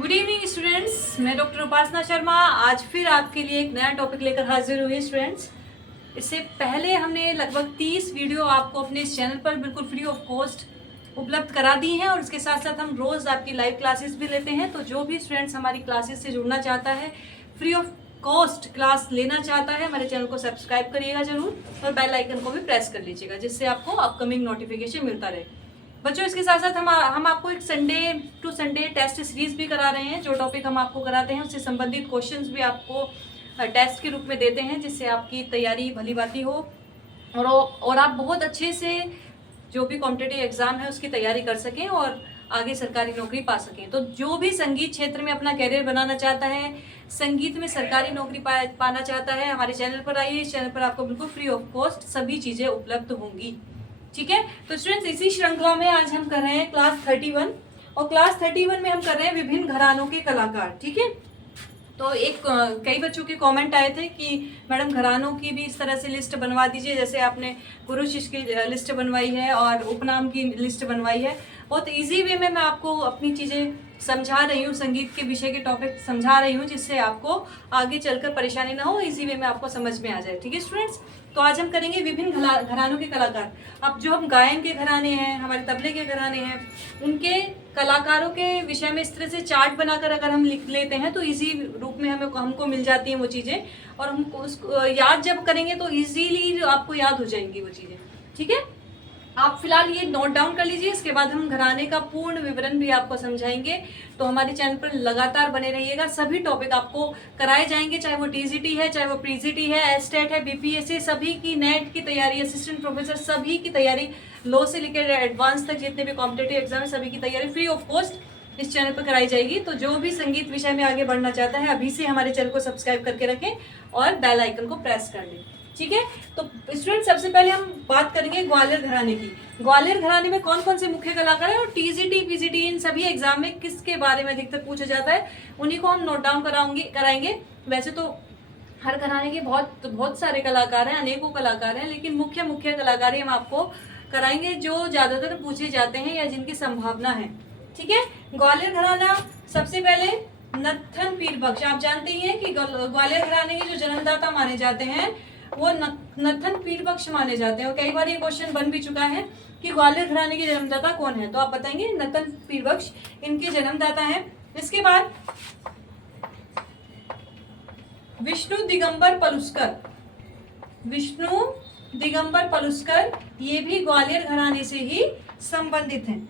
Good evening students, मैं doctor उपासना शर्मा आज फिर आपके लिए एक नया टॉपिक लेकर हाजिर हुई स्टूडेंट्स। इससे पहले हमने लगभग 30 वीडियो आपको अपने इस चैनल पर बिल्कुल फ्री ऑफ कॉस्ट उपलब्ध करा दी हैं और इसके साथ साथ हम रोज़ आपकी लाइव क्लासेस भी लेते हैं। तो जो भी स्टूडेंट्स हमारी क्लासेस से जुड़ना चाहता है, फ्री ऑफ कॉस्ट क्लास लेना चाहता है, हमारे चैनल को सब्सक्राइब करिएगा जरूर और बेल आइकन को भी प्रेस कर लीजिएगा, जिससे आपको अपकमिंग नोटिफिकेशन मिलता रहे। बच्चों, इसके साथ साथ हम आपको एक Sunday to Sunday test series भी करा रहे हैं। जो टॉपिक हम आपको कराते हैं उससे संबंधित क्वेश्चंस भी आपको टेस्ट के रूप में देते हैं, जिससे आपकी तैयारी भली भांति हो और आप बहुत अच्छे से जो भी कॉम्पिटिटिव एग्जाम है उसकी तैयारी कर सकें और आगे सरकारी नौकरी पा सकें। तो जो भी संगीत क्षेत्र में अपना कैरियर बनाना चाहता है, संगीत में सरकारी नौकरी पाना चाहता है, हमारे चैनल पर आइए। इस चैनल पर आपको बिल्कुल फ्री ऑफ कॉस्ट सभी चीज़ें उपलब्ध होंगी। ठीक है, तो स्टूडेंट्स इसी श्रृंखला में आज हम कर रहे हैं क्लास 31 और क्लास 31 में हम कर रहे हैं विभिन्न घरानों के कलाकार। ठीक है, तो कई बच्चों के कमेंट आए थे कि मैडम घरानों की भी इस तरह से लिस्ट बनवा दीजिए, जैसे आपने गुरु शिष्य की लिस्ट बनवाई है और उपनाम की लिस्ट बनवाई है। बहुत इजी वे में मैं आपको अपनी चीज़ें समझा रही हूँ, संगीत के विषय के टॉपिक समझा रही हूँ, जिससे आपको आगे चलकर परेशानी ना हो, इजी वे में आपको समझ में आ जाए। ठीक है स्टूडेंट्स, तो आज हम करेंगे विभिन्न घरानों के कलाकार। अब जो हम गायन के घराने हैं, हमारे तबले के घराने हैं, उनके कलाकारों के विषय में इस तरह से चार्ट बनाकर अगर हम लिख लेते हैं तो इजी रूप में हमको मिल जाती हैं वो चीज़ें, और हमको उसको याद जब करेंगे तो इजीली आपको याद हो जाएंगी वो चीज़ें। ठीक है, आप फिलहाल ये नोट डाउन कर लीजिए, इसके बाद हम घराने का पूर्ण विवरण भी आपको समझाएंगे। तो हमारे चैनल पर लगातार बने रहिएगा, सभी टॉपिक आपको कराए जाएंगे, चाहे वो टीजीटी है, चाहे वो प्रीजीटी है, एस्टेट है, बीपीएससी, सभी की नेट की तैयारी, असिस्टेंट प्रोफेसर सभी की तैयारी, लो से लेकर एडवांस तक जितने भी कॉम्पिटेटिव एग्जाम है सभी की तैयारी फ्री ऑफ कॉस्ट इस चैनल पर कराई जाएगी। तो जो भी संगीत विषय में आगे बढ़ना चाहता है अभी से हमारे चैनल को सब्सक्राइब करके रखें और बेल आइकन को प्रेस कर लें। ठीक है, तो स्टूडेंट सबसे पहले हम बात करेंगे ग्वालियर घराने की। ग्वालियर घराने में कौन कौन से मुख्य कलाकार हैं और टीजीटी पीजीटी इन सभी एग्जाम में किसके बारे में अधिकतर पूछा जाता है, उन्हीं को हम नोट डाउन कराएंगे। वैसे तो हर घराने के बहुत सारे कलाकार हैं, अनेकों कलाकार हैं, लेकिन मुख्य मुख्य कलाकार हम आपको कराएंगे जो ज्यादातर पूछे जाते हैं या जिनकी संभावना है। ठीक है, ग्वालियर घराना सबसे पहले नत्थन पीर बख्श। आप जानते ही हैं कि ग्वालियर घराने के जो जन्मदाता माने जाते हैं वो नत्थन पीर बख्श माने जाते हैं, और कई बार ये क्वेश्चन बन भी चुका है कि ग्वालियर घराने के जन्मदाता कौन है, तो आप बताएंगे नत्थन पीर बख्श इनके जन्मदाता हैं। इसके बाद विष्णु दिगंबर पलुस्कर, विष्णु दिगंबर पलुस्कर ये भी ग्वालियर घराने से ही संबंधित हैं।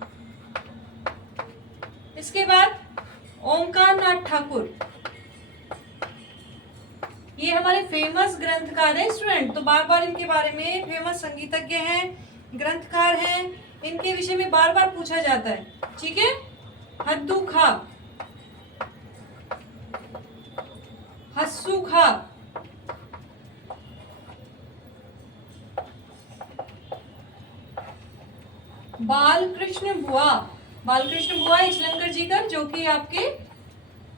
इसके बाद ओमकार नाथ ठाकुर, ये हमारे फेमस ग्रंथकार हैं स्टूडेंट, तो बार बार इनके बारे में, फेमस संगीतज्ञ हैं, ग्रंथकार हैं, इनके विषय में बार बार पूछा जाता है। ठीक है, हद्दू खा, हस्सू खा, बालकृष्ण बुआ, बालकृष्ण बुआ इचलंकर जी का, जो कि आपके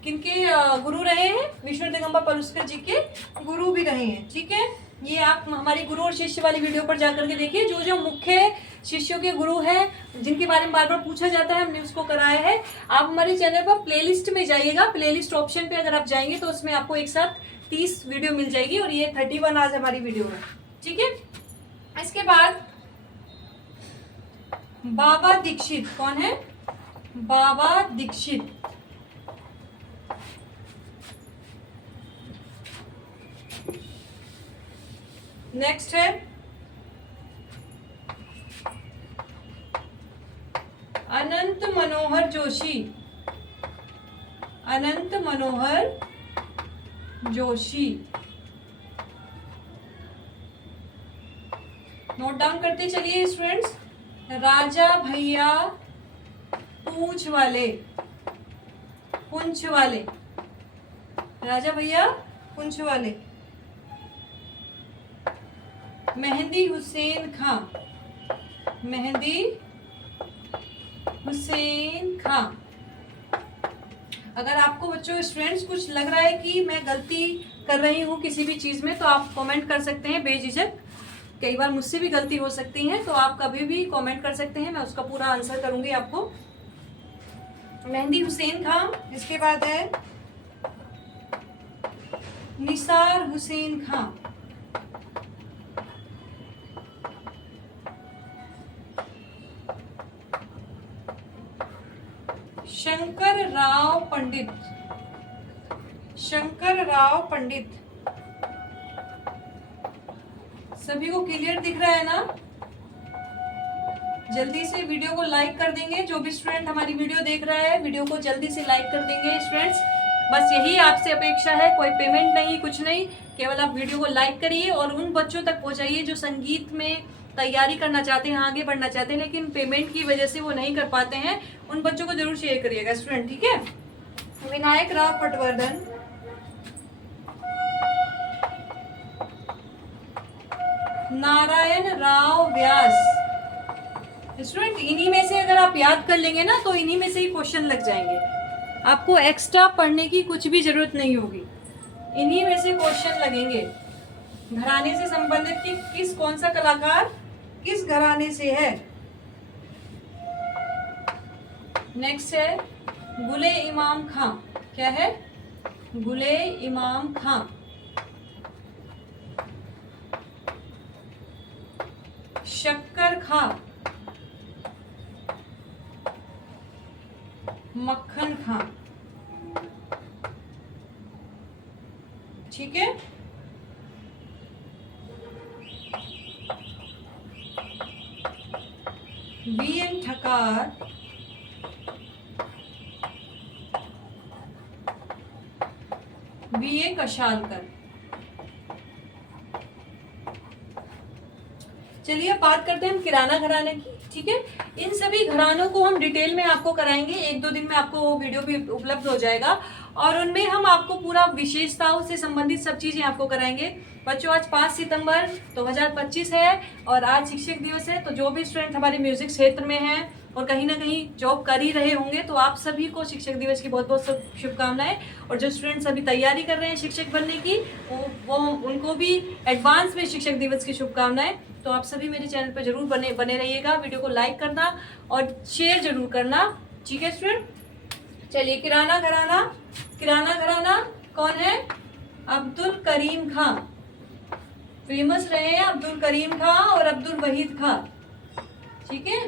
किनके गुरु रहे हैं, विष्णु दिगंबर पलुस्कर जी के गुरु भी रहे हैं। ठीक है, ये आप हमारे गुरु और शिष्य वाली वीडियो पर जाकर के देखिए, जो जो मुख्य शिष्यों के गुरु हैं जिनके बारे में बार बार पूछा जाता है, हमने उसको कराया है। आप हमारे चैनल पर प्लेलिस्ट में जाइएगा, प्लेलिस्ट ऑप्शन पे अगर आप जाएंगे तो उसमें आपको एक साथ 30 वीडियो मिल जाएगी और ये 31 आज हमारी वीडियो है। ठीक है, इसके बाद बाबा दीक्षित, कौन है, बाबा दीक्षित। नेक्स्ट है अनंत मनोहर जोशी, अनंत मनोहर जोशी। नोट डाउन करते चलिए स्टूडेंट्स। राजा भैया पूंछ वाले, पूंछ वाले, राजा भैया पूंछ वाले। मेहंदी हुसैन खां, मेहंदी हुसैन खां। अगर आपको बच्चों स्टूडेंट्स कुछ लग रहा है कि मैं गलती कर रही हूँ किसी भी चीज़ में, तो आप कमेंट कर सकते हैं बेझिझक। कई बार मुझसे भी गलती हो सकती है, तो आप कभी भी कमेंट कर सकते हैं, मैं उसका पूरा आंसर करूंगी आपको। मेहंदी हुसैन खां, इसके बाद है निसार हुसैन खां, शंकर राव पंडित, शंकर राव पंडित। सभी को क्लियर दिख रहा है ना? जल्दी से वीडियो को लाइक कर देंगे। जो भी स्टूडेंट हमारी वीडियो देख रहा है, वीडियो को जल्दी से लाइक कर देंगे स्टूडेंट्स। बस यही आपसे अपेक्षा है, कोई पेमेंट नहीं, कुछ नहीं, केवल आप वीडियो को लाइक करिए और उन बच्चों तक पहुंचाइए जो संगीत में तैयारी करना चाहते हैं, आगे बढ़ना चाहते हैं, लेकिन पेमेंट की वजह से वो नहीं कर पाते हैं। उन बच्चों को जरूर शेयर करिएगा स्टूडेंट, ठीक है। विनायक राव पटवर्धन, नारायण राव व्यास। स्टूडेंट इन्हीं में से अगर आप याद कर लेंगे ना तो इन्हीं में से ही क्वेश्चन लग जाएंगे, आपको एक्स्ट्रा पढ़ने की कुछ भी जरूरत नहीं होगी, इन्हीं में से क्वेश्चन लगेंगे। घराने से संबंधित कि किस कौन सा कलाकार किस घराने से है। नेक्स्ट है गुले इमाम खां, क्या है? गुले इमाम खां। शक्कर खां, मक्खन खां, ठीक है। B N Thakar, B A Kashalkar. चलिए अब बात करते हैं हम किराना घराने की, ठीक है। इन सभी घरानों को हम डिटेल में आपको कराएंगे, 1-2 दिन में आपको वो वीडियो भी उपलब्ध हो जाएगा और उनमें हम आपको पूरा विशेषताओं से संबंधित सब चीजें आपको कराएंगे। बच्चों आज 5 सितंबर 2025 है और आज शिक्षक दिवस है, तो जो भी स्टूडेंट हमारे म्यूजिक क्षेत्र में हैं और कहीं ना कहीं जॉब कर ही रहे होंगे तो आप सभी को शिक्षक दिवस की बहुत बहुत शुभकामनाएं। और जो स्टूडेंट्स अभी तैयारी कर रहे हैं शिक्षक बनने की वो उनको भी एडवांस में शिक्षक दिवस की शुभकामनाएं। तो आप सभी मेरे चैनल पर जरूर बने रहिएगा, वीडियो को लाइक करना और शेयर जरूर करना, ठीक है स्टूडेंट। चलिए किराना घराना, किराना घराना कौन है? अब्दुल करीम खां, फेमस रहे हैं अब्दुल करीम खां और अब्दुल वहीद खां, ठीक है।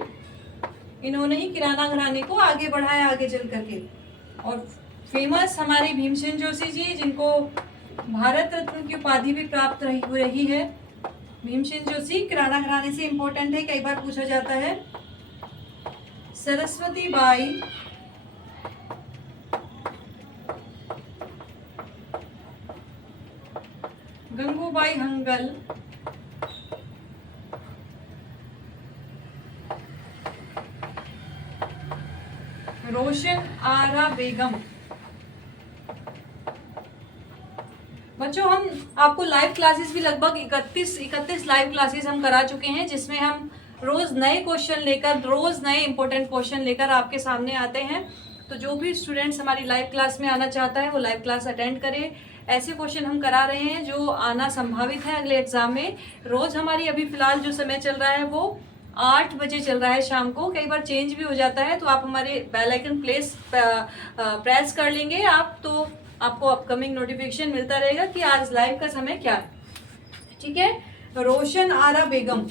इन्होंने ही किराना घराने को आगे बढ़ाया आगे चल करके। और फेमस हमारे भीमसेन जोशी जी, जिनको भारत रत्न की उपाधि भी प्राप्त रही है। भीमसेन जोशी किराना घराने से इम्पोर्टेंट है, कई बार पूछा जाता है। सरस्वती बाई, गंगूबाई हंगल, रोशन आरा बेगम। बच्चों हम आपको लाइव क्लासेस भी लगभग 31 लाइव क्लासेस हम करा चुके हैं, जिसमें हम रोज नए क्वेश्चन लेकर, रोज नए इंपॉर्टेंट क्वेश्चन लेकर आपके सामने आते हैं। तो जो भी स्टूडेंट्स हमारी लाइव क्लास में आना चाहता है वो लाइव क्लास अटेंड करे। ऐसे क्वेश्चन हम करा रहे हैं जो आना संभावित है अगले एग्जाम में। रोज हमारी अभी फिलहाल जो समय चल रहा है वो 8 बजे चल रहा है शाम को, कई बार चेंज भी हो जाता है। तो आप हमारे बेल आइकन प्रेस कर लेंगे आप, तो आपको अपकमिंग नोटिफिकेशन मिलता रहेगा कि आज लाइव का समय क्या है, ठीक है। रोशन आरा बेगम,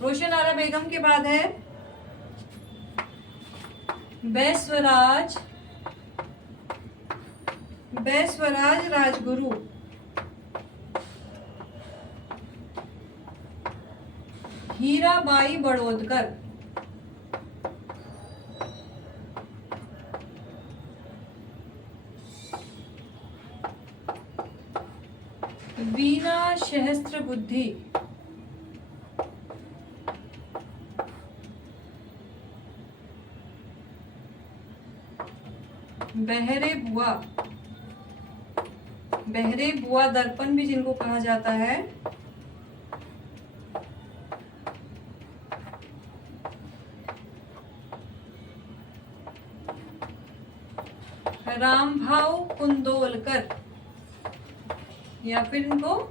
रोशन आरा बेगम के बाद है बैस्वराज राजगुरु, हीराबाई बड़ोदकर, वीणा सहस्त्रबुद्धि, बहरे बुआ दर्पण भी जिनको कहा जाता है, रामभाव कुंदोलकर, या फिर इनको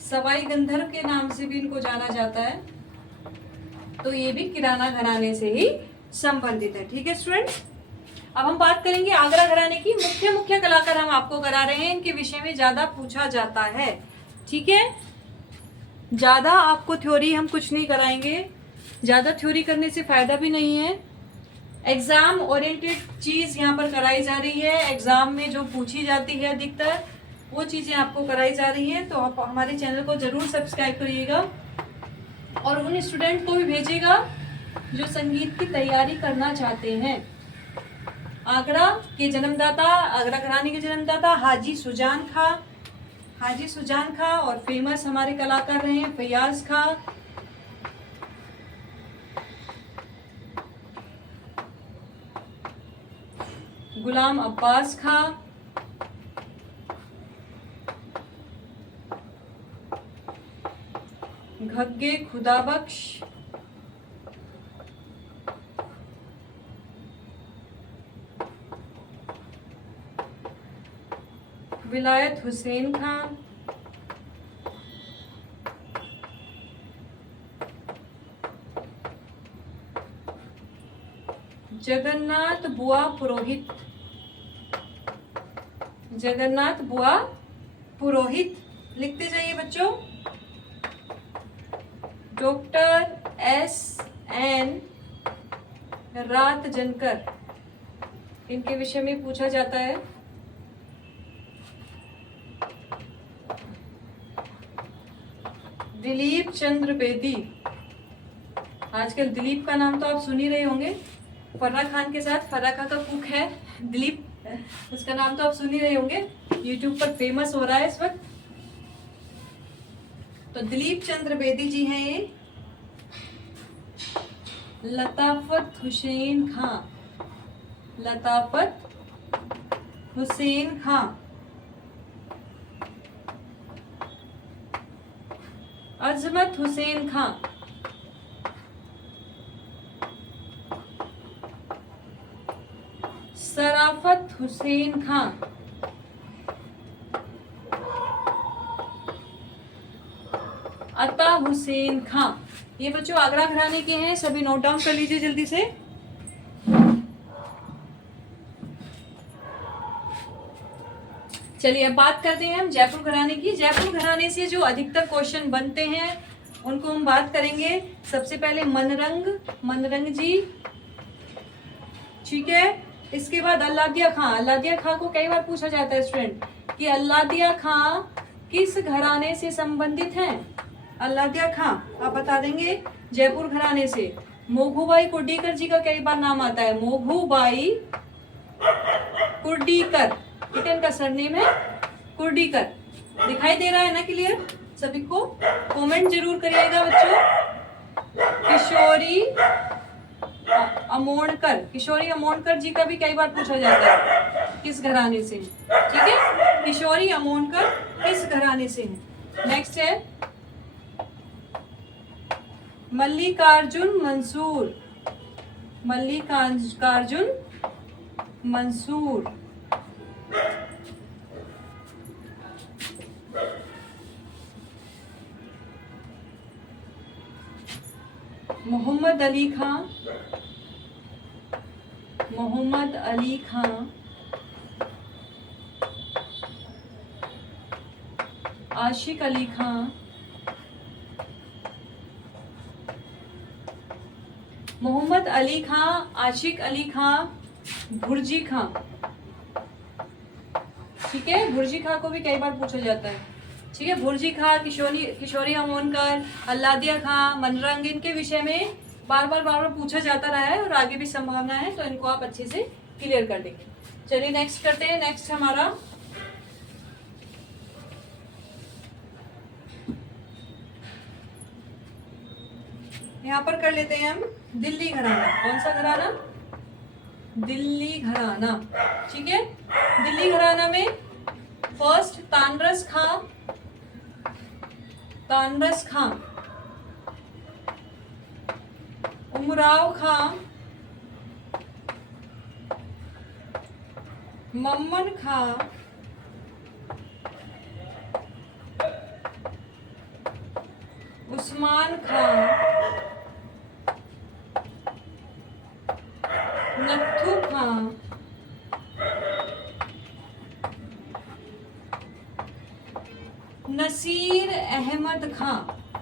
सवाई गंधर्व के नाम से भी इनको जाना जाता है। तो ये भी किराना घराने से ही संबंधित है, ठीक है स्टूडेंट्स। अब हम बात करेंगे आगरा घराने की। मुख्य मुख्य कलाकार हम आपको करा रहे हैं, इनके विषय में ज्यादा पूछा जाता है। ठीक है, ज्यादा आपको थ्योरी हम कुछ नहीं कराएंगे, ज्यादा थ्योरी करने से फायदा भी नहीं है। एग्जाम ओरिएंटेड चीज यहाँ पर कराई जा रही है, एग्जाम में जो पूछी जाती है अधिकतर वो चीजें आपको कराई जा रही हैं। तो आप हमारे चैनल को जरूर सब्सक्राइब करिएगा और उन स्टूडेंट को भी भेजिएगा जो संगीत की तैयारी करना चाहते हैं। आगरा के जन्मदाता, आगरा घराने के जन्मदाता हाजी सुजान खां और फेमस हमारे कलाकार रहे हैं फैयाज खां, गुलाम अब्बास खां, घग्गे खुदाबख्श, विलायत हुसैन खां, जगन्नाथ बुआ पुरोहित, लिखते जाइए बच्चों। Doctor S.N. रातजनकर, इनके विषय में पूछा जाता है। दिलीप चंद्र बेदी, आजकल दिलीप का नाम तो आप सुन ही रहे होंगे, फर्रा खान के साथ, फर्रा खान का कुक है दिलीप, उसका नाम तो आप सुन ही रहे होंगे, यूट्यूब पर फेमस हो रहा है इस वक्त। तो दिलीप चंद्र बेदी जी हैं ये। लताफत हुसैन खां, अजमत हुसैन खां, सराफत हुसैन खां, अता हुसैन खां। ये बच्चों आगरा घराने के हैं, सभी नोट डाउन कर लीजिए जल्दी से। चलिए अब बात करते हैं हम जयपुर घराने की। जयपुर घराने से जो अधिकतर क्वेश्चन बनते हैं उनको हम बात करेंगे। सबसे पहले मनरंग जी, ठीक है। इसके बाद अल्लादिया खां को कई बार पूछा जाता है स्टूडेंट कि अल्लादिया खां किस घराने से संबंधित हैं। अल्लादिया खां आप बता देंगे जयपुर घराने से। मोघूबाई कुर्डीकर जी का कई बार नाम आता है, मोघूबाई कुर्डीकर, ठीक है, इनका सरनेम है कुर्डीकर। दिखाई दे रहा है ना क्लियर सभी को? कमेंट जरूर करिएगा बच्चों। किशोरी अमोणकर जी का भी कई बार पूछा जाता है किस घराने से, ठीक है। किशोरी अमोणकर किस घराने से है। नेक्स्ट है मल्लिकार्जुन मंसूर, मोहम्मद अली खां, आशिक अली खां, मोहम्मद अली खां, आशिक अली खां, भुर्जी खां, ठीक है। भुर्जी खां को भी कई बार पूछा जाता है, ठीक है। भुर्जी खां, किशोरी अमोणकर, अल्लादिया खां, मनरंग, इनके विषय में बार बार पूछा जाता रहा है और आगे भी संभावना है, तो इनको आप अच्छे से क्लियर कर देंगे। चलिए नेक्स्ट करते हैं। नेक्स्ट हमारा यहाँ पर कर लेते हैं हम दिल्ली घराना। कौन सा घराना? दिल्ली घराना, ठीक है। दिल्ली घराना में फर्स्ट तानरस खां, उमराव खां, मम्मन खां, उस्मान खां, नत्थू खां, अहमद खां,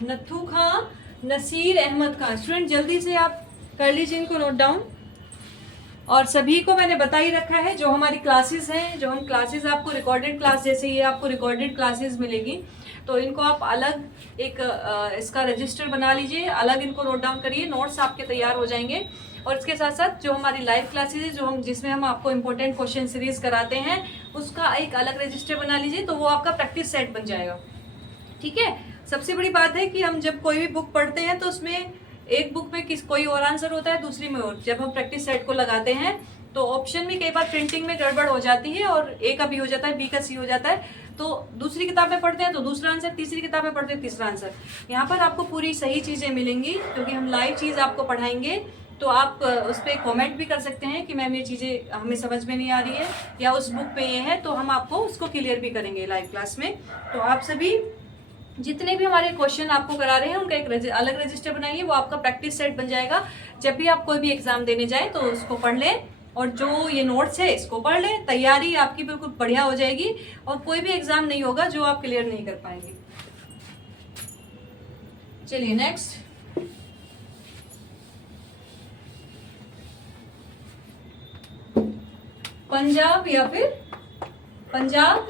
नथू खां, नसीर अहमद खां। स्टूडेंट जल्दी से आप कर लीजिए इनको नोट डाउन। और सभी को मैंने बता ही रखा है, जो हमारी क्लासेस हैं, जो हम क्लासेस आपको रिकॉर्डेड क्लास, जैसे ये आपको रिकॉर्डेड क्लासेस मिलेगी, तो इनको आप अलग एक इसका रजिस्टर बना लीजिए, अलग इनको नोट डाउन करिए, नोट्स आपके तैयार हो जाएंगे। और इसके साथ साथ जो हमारी लाइव क्लासेस है, जो हम जिसमें हम आपको इंपॉर्टेंट क्वेश्चन सीरीज कराते हैं, उसका एक अलग रजिस्टर बना लीजिए, तो वो आपका प्रैक्टिस सेट बन जाएगा। ठीक है। सबसे बड़ी बात है कि हम जब कोई भी बुक पढ़ते हैं तो उसमें एक बुक में कोई और आंसर होता है, दूसरी में और। जब हम प्रैक्टिस सेट को लगाते हैं तो ऑप्शन में कई बार प्रिंटिंग में गड़बड़ हो जाती है, और ए का बी हो जाता है, बी का सी हो जाता है। तो दूसरी किताब में पढ़ते हैं तो दूसरा आंसर, तीसरी किताब में पढ़ते हैं तीसरा आंसर। यहाँ पर आपको पूरी सही चीज़ें मिलेंगी, क्योंकि हम लाइव चीज़ आपको पढ़ाएंगे। तो आप उस पर कॉमेंट भी कर सकते हैं कि मैम ये चीज़ें हमें समझ में नहीं आ रही है, या उस बुक पे ये है, तो हम आपको उसको क्लियर भी करेंगे लाइव क्लास में। तो आप सभी जितने भी हमारे क्वेश्चन आपको करा रहे हैं, उनका एक अलग रजिस्टर बनाइए, वो आपका प्रैक्टिस सेट बन जाएगा। जब भी आप कोई भी एग्जाम देने जाए तो उसको पढ़ लें, और जो ये नोट्स है इसको पढ़ लें, तैयारी आपकी बिल्कुल बढ़िया हो जाएगी, और कोई भी एग्जाम नहीं होगा जो आप क्लियर नहीं कर पाएंगे। चलिए नेक्स्ट, पंजाब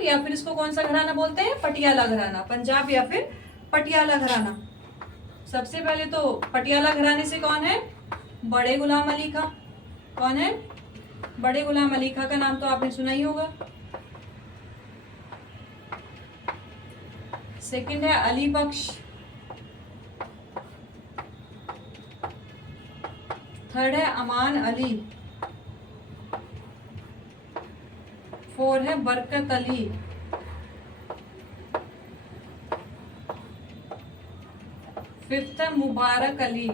या फिर इसको कौन सा घराना बोलते हैं, पटियाला घराना। पंजाब या फिर पटियाला घराना। सबसे पहले तो पटियाला घराने से कौन है, बड़े गुलाम अली खां। कौन है, बड़े गुलाम अली खां का नाम तो आपने सुना ही होगा। सेकंड है अली बख्श। थर्ड है अमान अली। फोर है बरकत अली। फिफ्थ है मुबारक अली।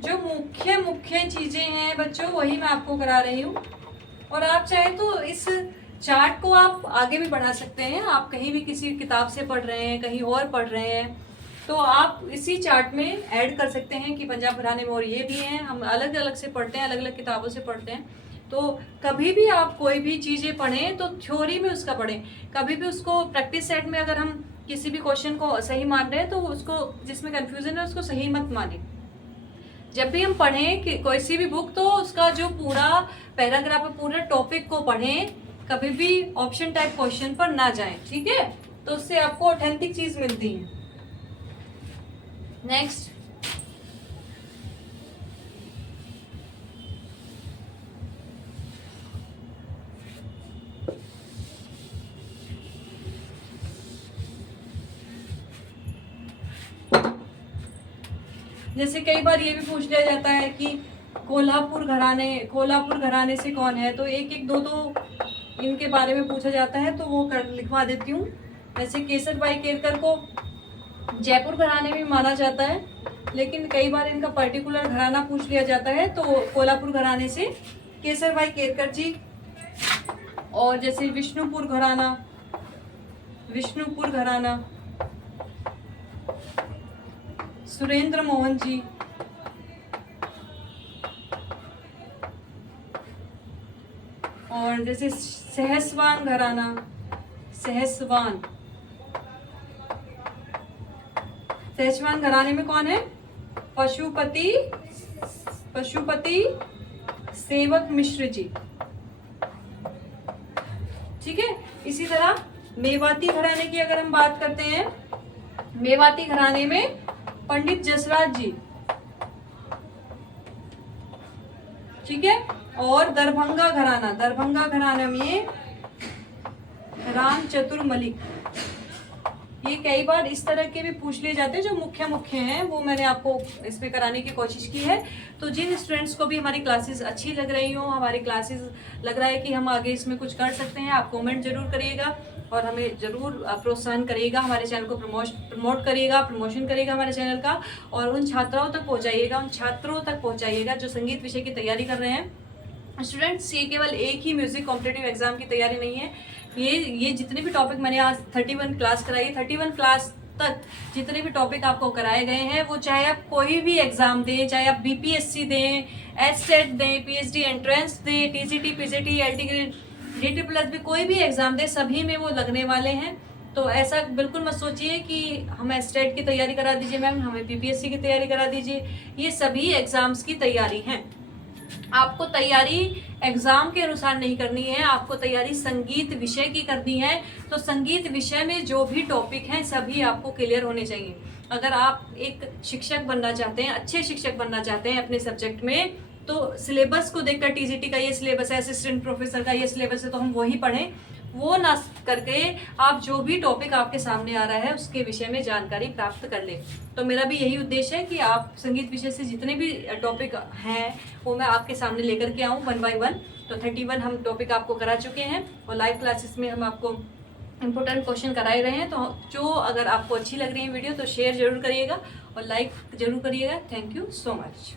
जो मुख्य चीजें हैं बच्चों, वही मैं आपको करा रही हूँ। और आप चाहे तो इस चार्ट को आप आगे भी बढ़ा सकते हैं। आप कहीं भी किसी किताब से पढ़ रहे हैं, कहीं और पढ़ रहे हैं, तो आप इसी चार्ट में ऐड कर सकते हैं कि पंजाब घराने में और ये भी हैं। हम अलग अलग से पढ़ते हैं, अलग अलग किताबों से पढ़ते हैं। तो कभी भी आप कोई भी चीज़ें पढ़ें तो थ्योरी में उसका पढ़ें। कभी भी उसको प्रैक्टिस सेट में अगर हम किसी भी क्वेश्चन को सही मान रहे हैं तो उसको, जिसमें कंफ्यूजन है, उसको सही मत माने। जब भी हम पढ़ें कि कोई सी भी बुक, तो उसका जो पूरा पैराग्राफ है, पूरे टॉपिक को पढ़ें, कभी भी ऑप्शन टाइप क्वेश्चन पर ना जाएं। ठीक है, तो उससे आपको ऑथेंटिक चीज मिलती है। नेक्स्ट, जैसे कई बार ये भी पूछ लिया जाता है कि कोल्हापुर घराने से कौन है, तो एक एक दो दो इनके बारे में पूछा जाता है, तो वो लिखवा देती हूँ। वैसे केसर बाई केरकर को जयपुर घराने में माना जाता है, लेकिन कई बार इनका पर्टिकुलर घराना पूछ लिया जाता है, तो कोल्हापुर घराने से केसर बाई केरकर जी। और जैसे विष्णुपुर घराना सुरेंद्र मोहन जी। और जैसे सहसवान घराने में कौन है, पशुपति सेवक मिश्र जी। ठीक है, इसी तरह मेवाती घराने की अगर हम बात करते हैं, मेवाती घराने में पंडित जसराज जी। ठीक है, और दरभंगा घराना में राम चतुर मलिक। ये कई बार इस तरह के भी पूछ लिए जाते हैं, जो मुख्य हैं, वो मैंने आपको इसमें कराने की कोशिश की है। तो जिन स्टूडेंट्स को भी हमारी क्लासेस अच्छी लग रही हो, हमारी क्लासेस लग रहा है कि हम आगे इसमें कुछ कर सकते हैं, आप कमेंट जरूर करिएगा और हमें जरूर प्रोत्साहन करिएगा, हमारे चैनल को प्रमोट करिएगा, प्रमोशन करिएगा हमारे चैनल का, और उन छात्रों तक पहुँचाइएगा जो संगीत विषय की तैयारी कर रहे हैं। स्टूडेंट्स, ये केवल एक ही म्यूजिक कॉम्पिटिटिव एग्जाम की तैयारी नहीं है, ये जितने भी टॉपिक मैंने आज 31 क्लास कराई, 31 क्लास तक जितने भी टॉपिक आपको कराए गए हैं, वो चाहे आप कोई भी एग्जाम दें, चाहे आप बीपीएससी दें, एचटेट दें, पीएचडी एंट्रेंस दें, TGT, PGT, LT grade, DTPS भी कोई भी एग्जाम दें, सभी में वो लगने वाले हैं। तो ऐसा बिल्कुल मत सोचिए कि हमें स्टेट की तैयारी करा दीजिए मैम, हमें पीपीएससी की तैयारी करा दीजिए। ये सभी एग्ज़ाम्स की तैयारी हैं। आपको तैयारी एग्ज़ाम के अनुसार नहीं करनी है, आपको तैयारी संगीत विषय की करनी है। तो संगीत विषय में जो भी टॉपिक हैं सभी आपको क्लियर होने चाहिए। अगर आप एक शिक्षक बनना चाहते हैं, अच्छे शिक्षक बनना चाहते हैं अपने सब्जेक्ट में, तो सिलेबस को देखकर टीजीटी का ये सिलेबस है, असिस्टेंट प्रोफेसर का ये सिलेबस है, तो हम वही पढ़ें, वो ना करके आप जो भी टॉपिक आपके सामने आ रहा है उसके विषय में जानकारी प्राप्त कर लें। तो मेरा भी यही उद्देश्य है कि आप संगीत विषय से जितने भी टॉपिक हैं वो मैं आपके सामने लेकर के आऊँ 1 by 1। तो 31 हम टॉपिक आपको करा चुके हैं और लाइव क्लासेस में हम आपको इम्पोर्टेंट क्वेश्चन कराए रहे हैं। तो जो अगर आपको अच्छी लग रही है वीडियो तो शेयर जरूर करिएगा और लाइक जरूर करिएगा। Thank you so much.